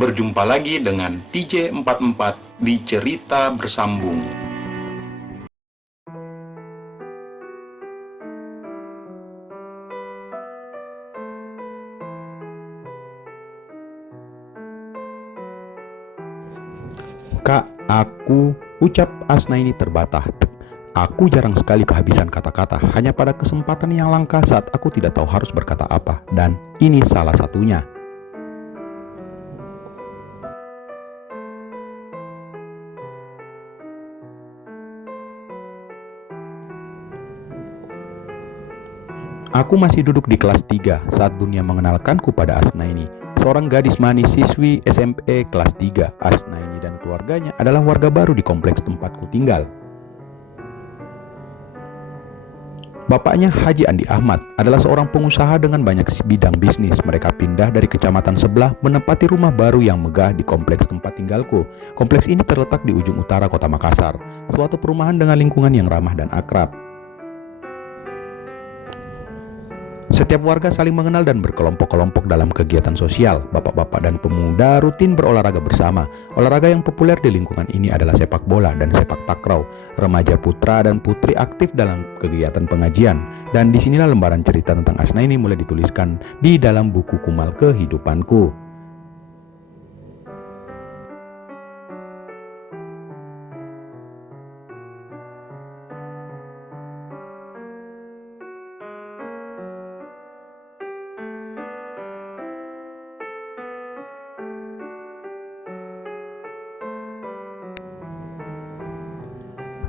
Berjumpa lagi dengan TJ44 di Cerita Bersambung. Kak, aku ucap Asnaini terbatah. Aku jarang sekali kehabisan kata-kata hanya pada kesempatan yang langka saat aku tidak tahu harus berkata apa. Dan ini salah satunya. Aku masih duduk di kelas 3 saat dunia mengenalkanku pada Asnaini. Seorang gadis manis siswi SMP kelas 3. Asnaini dan keluarganya adalah warga baru di kompleks tempatku tinggal. Bapaknya Haji Andi Ahmad adalah seorang pengusaha dengan banyak bidang bisnis. Mereka pindah dari kecamatan sebelah menempati rumah baru yang megah di kompleks tempat tinggalku. Kompleks ini terletak di ujung utara kota Makassar, suatu perumahan dengan lingkungan yang ramah dan akrab. Setiap warga saling mengenal dan berkelompok-kelompok dalam kegiatan sosial. Bapak-bapak dan pemuda rutin berolahraga bersama. Olahraga yang populer di lingkungan ini adalah sepak bola dan sepak takraw. Remaja putra dan putri aktif dalam kegiatan pengajian. Dan disinilah lembaran cerita tentang Asnaini mulai dituliskan di dalam buku Kumal Kehidupanku.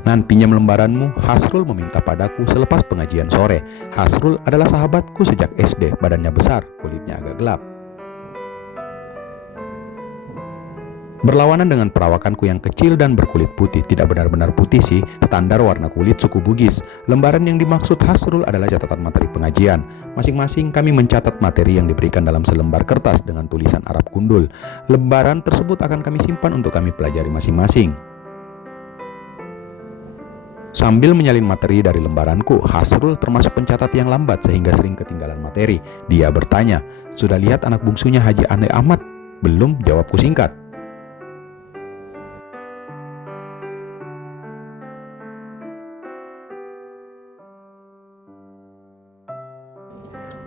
Nan, pinjam lembaranmu, Hasrul meminta padaku selepas pengajian sore. Hasrul adalah sahabatku sejak SD, badannya besar, kulitnya agak gelap. Berlawanan dengan perawakanku yang kecil dan berkulit putih. Tidak benar-benar putih sih, standar warna kulit suku Bugis. Lembaran yang dimaksud Hasrul adalah catatan materi pengajian. Masing-masing kami mencatat materi yang diberikan dalam selembar kertas dengan tulisan Arab gundul. Lembaran tersebut akan kami simpan untuk kami pelajari masing-masing. Sambil menyalin materi dari lembaranku, Hasrul termasuk pencatat yang lambat sehingga sering ketinggalan materi. Dia bertanya, "Sudah lihat anak bungsunya Haji Andi Ahmad?" "Belum," jawabku singkat.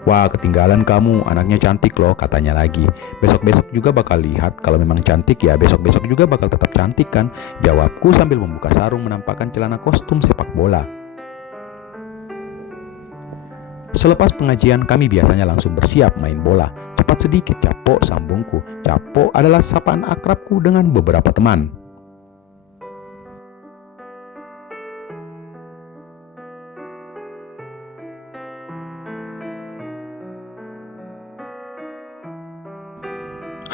"Wah, ketinggalan kamu, anaknya cantik loh," katanya lagi. "Besok-besok juga bakal lihat, kalau memang cantik ya besok-besok juga bakal tetap cantik kan?" jawabku sambil membuka sarung menampakkan celana kostum sepak bola. Selepas pengajian, kami biasanya langsung bersiap main bola. "Cepat sedikit, Capo," sambungku. Capo adalah sapaan akrabku dengan beberapa teman.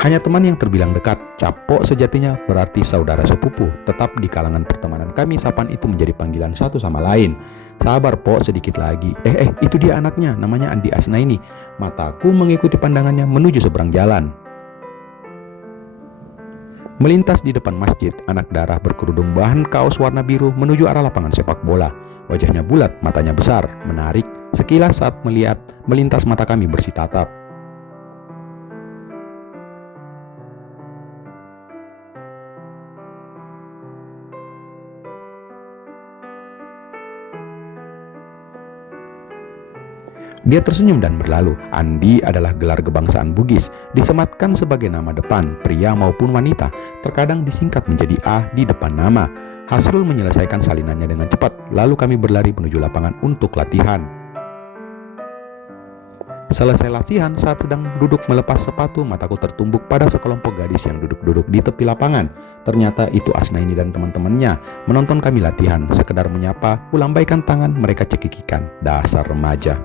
Hanya teman yang terbilang dekat. Capo sejatinya berarti saudara sepupu. Tetap di kalangan pertemanan kami, sapaan itu menjadi panggilan satu sama lain. "Sabar, Po, sedikit lagi. Itu dia anaknya, namanya Andi Asnaini." Mataku mengikuti pandangannya menuju seberang jalan. Melintas di depan masjid, anak darah berkerudung bahan kaos warna biru menuju arah lapangan sepak bola. Wajahnya bulat, matanya besar, menarik. Sekilas saat melihat, melintas mata kami bersitatap. Dia tersenyum dan berlalu. Andi adalah gelar kebangsaan Bugis, disematkan sebagai nama depan, pria maupun wanita. Terkadang disingkat menjadi A di depan nama. Hasrul menyelesaikan salinannya dengan cepat, lalu kami berlari menuju lapangan untuk latihan. Selesai latihan, saat sedang duduk melepas sepatu, mataku tertumbuk pada sekelompok gadis yang duduk-duduk di tepi lapangan. Ternyata itu Asnaini dan teman-temannya. Menonton kami latihan, sekedar menyapa, kulambaikan tangan, mereka cekikikan. Dasar remaja.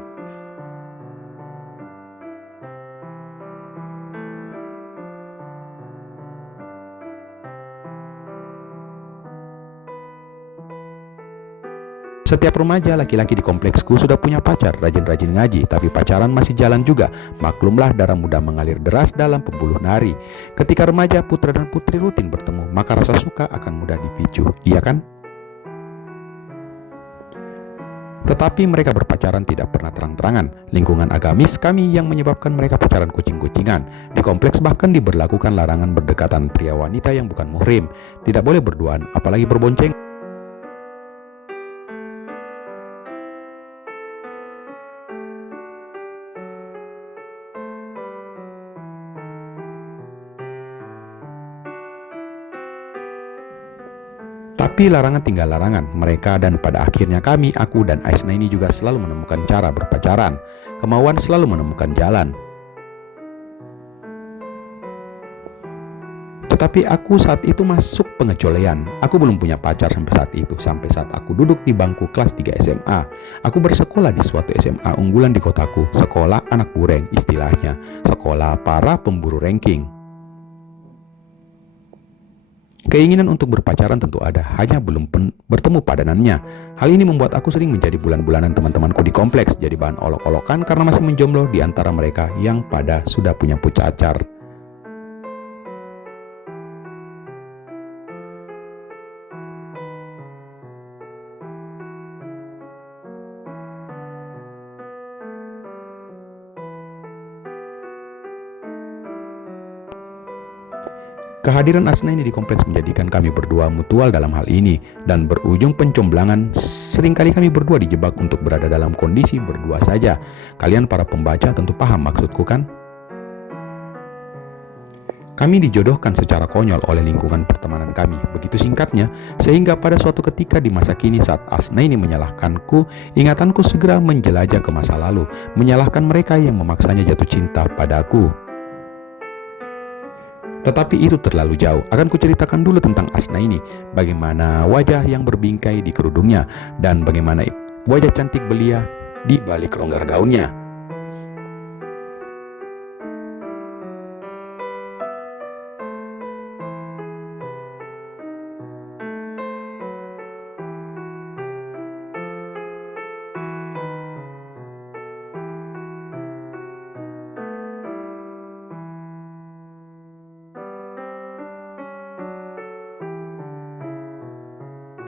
Setiap remaja laki-laki di kompleksku sudah punya pacar, rajin-rajin ngaji, tapi pacaran masih jalan juga. Maklumlah, darah muda mengalir deras dalam pembuluh nari. Ketika remaja, putra dan putri rutin bertemu, maka rasa suka akan mudah dipicu, iya kan? Tetapi mereka berpacaran tidak pernah terang-terangan. Lingkungan agamis kami yang menyebabkan mereka pacaran kucing-kucingan. Di kompleks bahkan diberlakukan larangan berdekatan pria wanita yang bukan muhrim. Tidak boleh berduaan, apalagi berbonceng. Tapi larangan tinggal larangan, mereka dan pada akhirnya kami, aku dan Aisnaini juga selalu menemukan cara berpacaran. Kemauan selalu menemukan jalan. Tetapi aku saat itu masuk pengecualian. Aku belum punya pacar sampai saat itu. Sampai saat aku duduk di bangku kelas 3 SMA. Aku bersekolah di suatu SMA unggulan di kotaku. Sekolah anak bureng istilahnya. Sekolah para pemburu ranking. Keinginan untuk berpacaran tentu ada, hanya belum bertemu padanannya. Hal ini membuat aku sering menjadi bulan-bulanan teman-temanku di kompleks, jadi bahan olok-olokan karena masih menjomblo di antara mereka yang pada sudah punya pacar. Kehadiran Aisnaini di kompleks menjadikan kami berdua mutual dalam hal ini dan berujung pencomblangan. Seringkali kami berdua dijebak untuk berada dalam kondisi berdua saja. Kalian para pembaca tentu paham maksudku kan? Kami dijodohkan secara konyol oleh lingkungan pertemanan kami, begitu singkatnya, sehingga pada suatu ketika di masa kini saat Aisnaini menyalahkanku, ingatanku segera menjelajah ke masa lalu, menyalahkan mereka yang memaksanya jatuh cinta padaku. Tetapi itu terlalu jauh. Akan kuceritakan dulu tentang Aisnaini, bagaimana wajah yang berbingkai di kerudungnya dan bagaimana wajah cantik belia di balik longgar gaunnya.